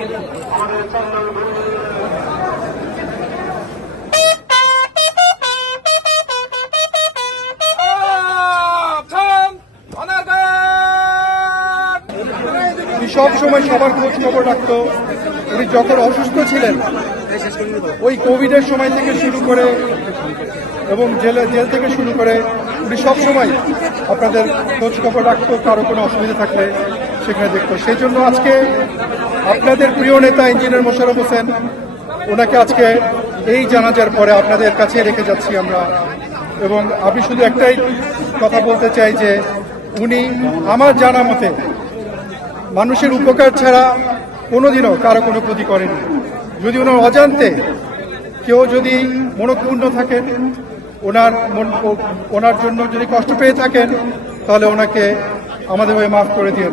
সব সময় সবার খোঁজ খবর রাখতো। উনি যখন অসুস্থ ছিলেন ওই কোভিডের সময় থেকে শুরু করে এবং জেল থেকে শুরু করে উনি সবসময় আপনাদের খোঁজ খবর রাখতো, কারো কোনো অসুবিধা থাকলে সেখানে দেখতো। সেই জন্য আজকে আপনাদের প্রিয় নেতা ইঞ্জিনিয়ার মোশাররফ হোসেন ওনাকে আজকে এই জানাজার পরে আপনাদের কাছে রেখে যাচ্ছি আমরা। এবং আমি শুধু একটাই কথা বলতে চাই যে উনি আমার জানা মতে মানুষের উপকার ছাড়া কোনোদিনও কারো কোনো ক্ষতি করেনি। যদি ওনার অজান্তে কেউ যদি মনক্ষুণ্ণ থাকেন, ওনার জন্য যদি কষ্ট পেয়ে থাকেন, তাহলে ওনাকে আমাদের হয়ে মাফ করে দিন।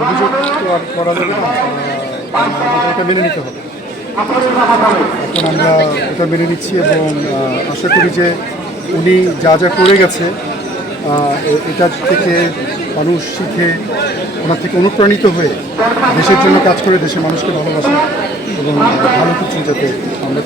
অভিযোগ তো আর করা যাবে না, এটা মেনে নিতে হবে। এখন আমরা এটা মেনে নিচ্ছি এবং আশা করি যে উনি যা যা করে গেছে এটা থেকে মানুষ শিখে ওনার থেকে অনুপ্রাণিত হয়ে দেশের জন্য কাজ করে দেশের মানুষকে ভালোবাসে এবং ভালো কিছু যাতে আমরা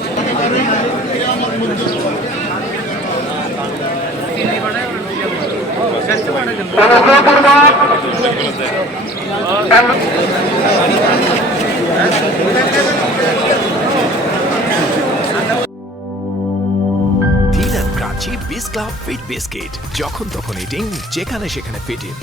ক্রাঞ্চি বিস্কুট ফিট বিস্কিট, যখন তখন ইটিং, যেখানে সেখানে ফিটিং।